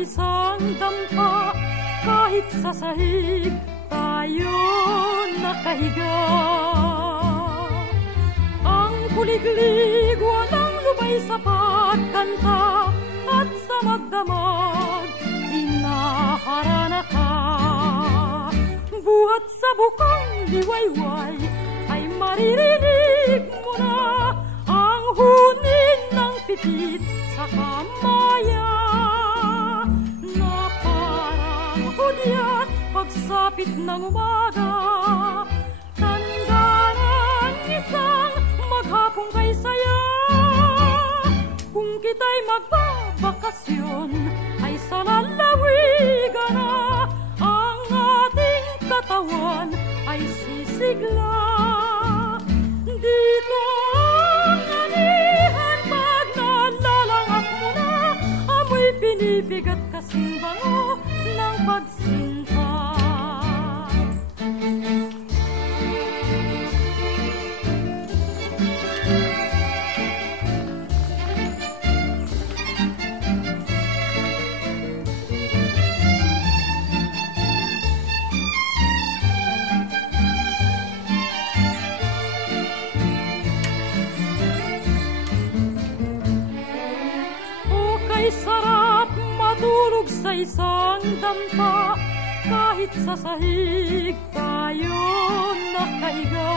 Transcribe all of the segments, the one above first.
isang dampa, kahit sa sahig tayo nakahiga. Ang kuliglig walang lubay sa pagkanta, at sa magdamag inaharana ka. Buhat sa bukang liwayway ay maririnig mo na ang hunin ng pipit sa kamaya, na parang hudyat pagsapit ng umaga. Tanda ng isang maghapong kay saya, kung kita'y magbabakasyon ay sa lalawigan na, ang ating katawan ay sisigla. Dito ang anihan pag nalalangak mo na, amoy pinipigat kasing bango ng pagsinta. Sarap matulog sa isang dampa, kahit sa sahig tayo nakahiga.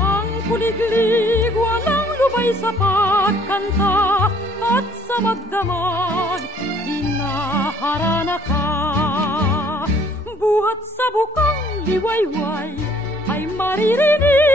Ang kuliglig walang lubay sa pagkanta, at sa magdamag inaharana ka. Buhat sa bukang liwayway ay maririnig